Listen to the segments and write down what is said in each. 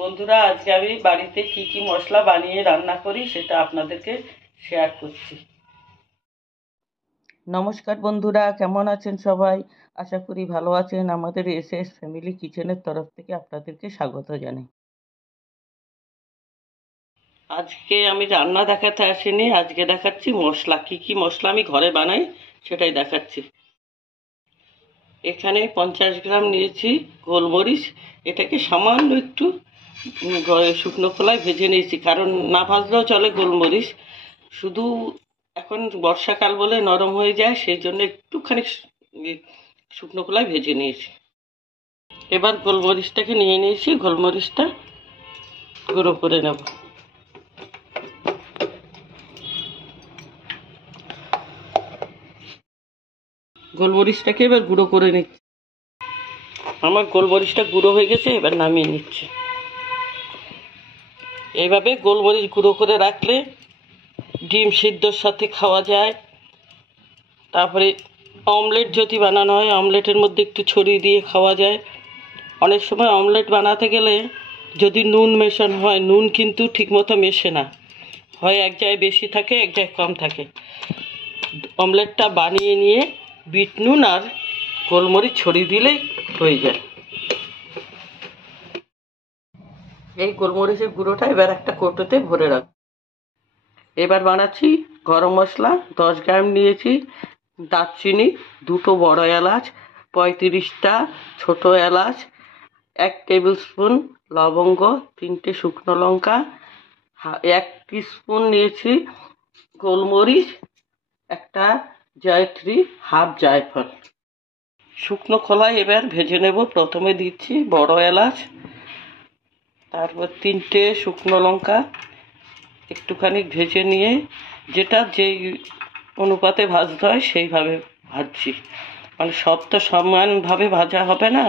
বন্ধুরা, আজকে আমি বাড়িতে কি কি মশলা বানিয়ে রান্না করি সেটা আপনাদেরকে শেয়ার করছি। নমস্কার বন্ধুরা, কেমন আছেন সবাই? আশা করি ভালো আছেন। আমাদের এসএস ফ্যামিলি কিচেনের তরফ থেকে আপনাদেরকে স্বাগত জানাই। আজকে আমি রান্না দেখাতে আসিনি, আজকে দেখাচ্ছি মশলা, কি কি মশলা আমি ঘরে বানাই সেটাই দেখাচ্ছি। এখানে 50 গ্রাম নিয়েছি গোলমরিচ। এটাকে সামান্য একটু শুকনো খোলায় ভেজে নিয়েছি, কারণ না ভাজলেও চলে গোলমরিচ, শুধু এখন বর্ষাকাল বলে নরম হয়ে যায়, সেই জন্য একটুখানি শুকনো খোলায় ভেজে নিয়েছি। এবার গোলমরিচটাকে নিয়ে নিয়েছি, গোলমরিচটা গুঁড়ো করে নেব। গোলমরিচটাকে এবার গুঁড়ো করে নিচ্ছি। আমার গোলমরিচটা গুঁড়ো হয়ে গেছে, এবার নামিয়ে নিচ্ছি। এইভাবে গোলমরিচ গুঁড়ো করে রাখলে ডিম সিদ্ধর সাথে খাওয়া যায়। তারপরে অমলেট যদি বানানো হয়, অমলেটের মধ্যে একটু ছড়িয়ে দিয়ে খাওয়া যায়। অনেক সময় অমলেট বানাতে গেলে যদি নুন মেশানো হয়, নুন কিন্তু ঠিকমতো মেশে না, হয় এক জায়গায় বেশি থাকে এক জায়গায় কম থাকে। অমলেটটা বানিয়ে নিয়ে বিট নুন আর গোলমরিচ ছড়িয়ে দিলেই হয়ে যায়। এই গোলমরিচের গুঁড়োটা এবার একটা কৌটোতে ভরে রাখ। এবার বানাচ্ছি গরম মশলা। 10 গ্রাম নিয়েছি দারচিনি, 2টো বড় এলাচ, 35টা ছোট এলাচ, 1 টেবিল স্পুন লবঙ্গ, 3টে শুকনো লঙ্কা, 1 টিস্পুন নিয়েছি গোলমরিচ, একটা জয়ত্রী, হাফ জায়ফল। শুকনো খোলায় এবার ভেজে নেব। প্রথমে দিচ্ছি বড় এলাচ, তারপর 3টে শুকনো লঙ্কা, একটুখানি ভেজে নিয়ে যেটা যেই অনুপাতে ভাজতে হয় সেইভাবে ভাজছি, মানে সব তো সমানভাবে ভাজা হবে না,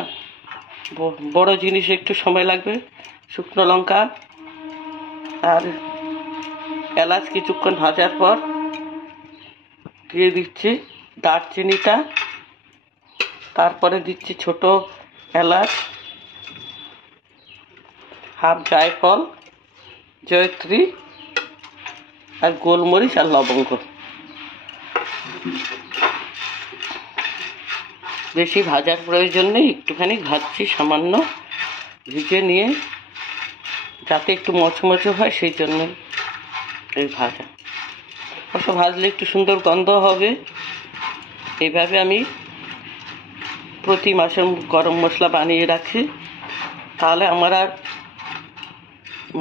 বড় জিনিস একটু সময় লাগবে। শুকনো লঙ্কা আর এলাচ কিছুক্ষণ ভাজার পর দিয়ে দিচ্ছি দারচিনিটা, তারপরে দিচ্ছি ছোট এলাচ, হাফ জায়ফল, জয়ত্রী আর গোলমরিচ আর লবঙ্গ। বেশি ভাজার প্রয়োজন নেই, একটুখানি ভাজছি সামান্য, ভেজে নিয়ে যাতে একটু মচমচে হয় সেই জন্য এই ভাজা। অবশ্য ভাজলে একটু সুন্দর গন্ধ হবে। এইভাবে আমি প্রতি মাসে গরম মশলা বানিয়ে রাখি, তাহলে আমার আর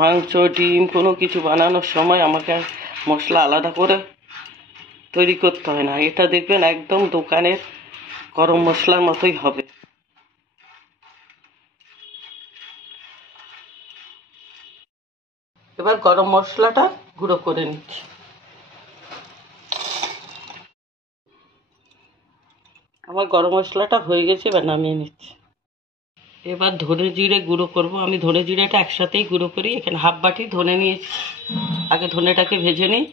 মাংস ডিম কোনো কিছু বানানোর সময় আমাকে আর মশলা আলাদা করে তৈরি করতে হয় না। এটা দেখবেন একদম দোকানের গরম মশলার মতোই হবে। এবার গরম মশলাটা গুঁড়ো করে নিচ্ছি। আমার গরম মশলাটা হয়ে গেছে, এবার নামিয়ে নিচ্ছি। এবার ধনে জিরে গুঁড়ো করব। আমি ধনে জিরেটা একসাথেই গুঁড়ো করি। এখানে হাফ বাটি ধনে নিয়েছি। আগে ধনেটাকে ভেজে নিই।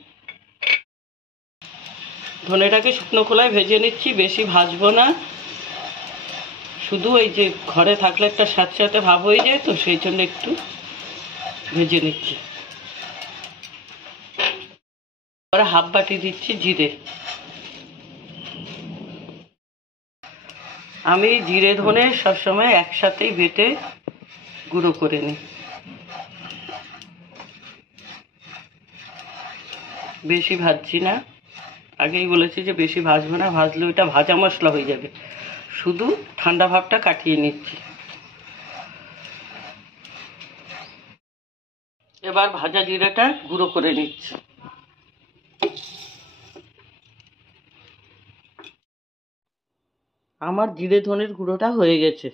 ধনেটাকে শুকনো খোলায় ভেজে নিচ্ছি, বেশি ভাজবো না, শুধু এই যে ঘরে থাকলে একটা স্যাঁতস্যাঁতে ভাব হয়ে যায়, তো সেই জন্য একটু ভেজে নিচ্ছি। এবারে হাফ বাটি দিচ্ছি জিরে। আমি জিরে ধনে সবসময় একসাথেই বেটে গুঁড়ো করে নিই, বেশি ভাজছি না। আগেই বলেছি যে বেশি ভাজবো না, ভাজলে ওইটা ভাজা মশলা হয়ে যাবে। শুধু ঠান্ডা ভাবটা কাটিয়ে নিচ্ছি। এবার ভাজা জিরাটা গুঁড়ো করে নিচ্ছি। আমার জিরে ধনের গুঁড়োটা হয়ে গেছে।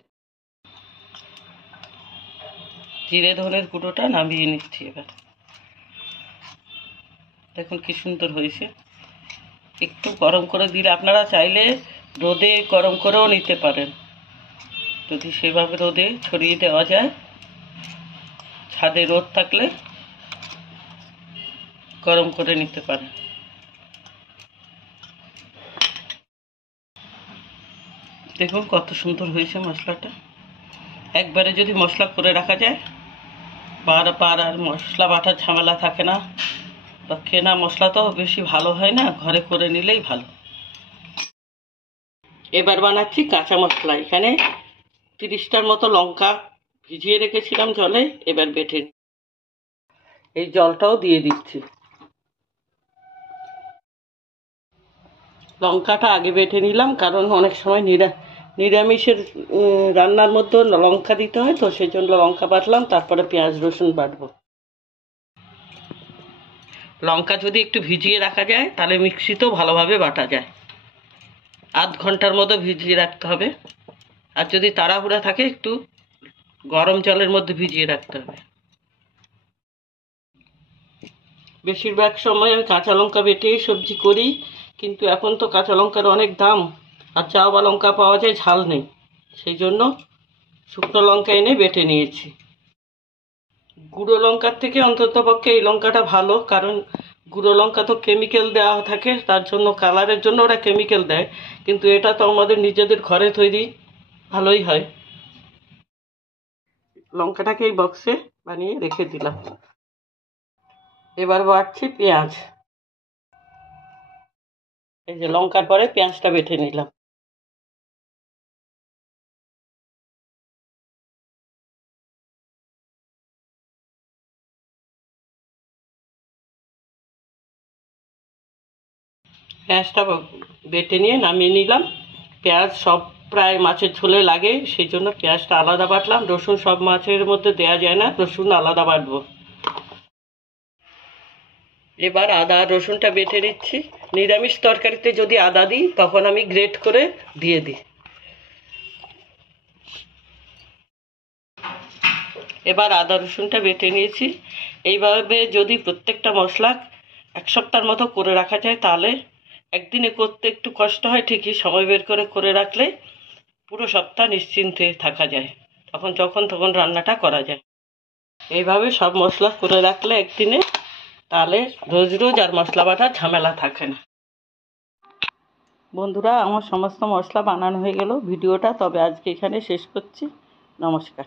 জিরে ধনের গুঁড়োটা নামিয়ে নিচ্ছি। এবার দেখুন কি সুন্দর হয়েছে। একটু গরম করে দিলে, আপনারা চাইলে রোদে গরম করেও নিতে পারেন, যদি সেভাবে রোদে ছড়িয়ে দেওয়া যায়। ছাদে রোদ থাকলে গরম করে নিতে পারেন। দেখুন কত সুন্দর হয়েছে মশলাটা। একবারে যদি মশলা করে রাখা যায় বারবার আর মশলা বাটার ঝামেলা থাকে না, বা কেনা মশলা তো বেশি ভালো হয় না, ঘরে করে নিলেই ভালো। এবার বানাচ্ছি কাঁচা মশলা। এখানে 30টার মতো লঙ্কা ভিজিয়ে রেখেছিলাম জলে, এবার বেটে এই জলটাও দিয়ে দিচ্ছি। লঙ্কাটা আগে বেটে নিলাম, কারণ অনেক সময় নিরামিষের রান্নার মধ্যে লঙ্কা দিতে হয়, তো সেই জন্য লঙ্কা বাটলাম, তারপরে পেঁয়াজ রসুন বাটবো। লঙ্কা যদি একটু ভিজিয়ে রাখা যায় তাহলে মিক্সিতেও ভালোভাবে বাটা যায়। আধ ঘন্টার মতো ভিজিয়ে রাখতে হবে। আর যদি তাড়াহুড়া থাকে একটু গরম জলের মধ্যে ভিজিয়ে রাখতে হবে। বেশিরভাগ সময় আমি কাঁচা লঙ্কা বেটেই সবজি করি, কিন্তু এখন তো কাঁচা লঙ্কার অনেক দাম, আর চাওয়া লঙ্কা পাওয়া যায়, ঝাল নেই, সেই জন্য শুকনো লঙ্কা এনে বেটে নিয়েছি। গুঁড়ো লঙ্কার থেকে অন্ততপক্ষে এই লঙ্কাটা ভালো, কারণ গুঁড়ো লঙ্কা তো কেমিক্যাল দেওয়া থাকে, তার জন্য কালারের জন্য ওরা কেমিক্যাল দেয়, কিন্তু এটা তো আমাদের নিজেদের ঘরে তৈরি, ভালোই হয়। লঙ্কাটাকে এই বক্সে বানিয়ে রেখে দিলাম। এবার বাটছি পেঁয়াজ। এই যে লঙ্কার পরে পেঁয়াজটা বেটে নিলাম। পেঁয়াজটা বেটে নিয়ে নামিয়ে নিলাম। পেঁয়াজ সব প্রায় মাছের ঝোলে লাগে, সেই জন্য পেঁয়াজটা আলাদা বাটলাম। রসুন সব মাছের মধ্যে দেওয়া যায় না, রসুন আলাদা বাটবো। এবার আদা আর রসুনটা বেটে নিচ্ছি। নিরামিষ তরকারিতে যদি আদা দিই তখন আমি গ্রেট করে দিয়ে দিই। এবার আদা রসুনটা বেটে নিয়েছি। এইভাবে যদি প্রত্যেকটা মশলা 1 সপ্তাহের মতো করে রাখা যায়, তাহলে একদিনে করতে একটু কষ্ট হয় ঠিকই, সময় বের করে করে রাখলে পুরো সপ্তাহ নিশ্চিন্তে থাকা যায়, তখন তখন রান্নাটা করা যায়। এইভাবে সব মশলা করে রাখলে একদিনে, তাহলে রোজ রোজ আর মশলা বাটার ঝামেলা থাকে না। বন্ধুরা, আমার সমস্ত মশলা বানানো হয়ে গেল ভিডিওটা, তবে আজকে এখানে শেষ করছি। নমস্কার।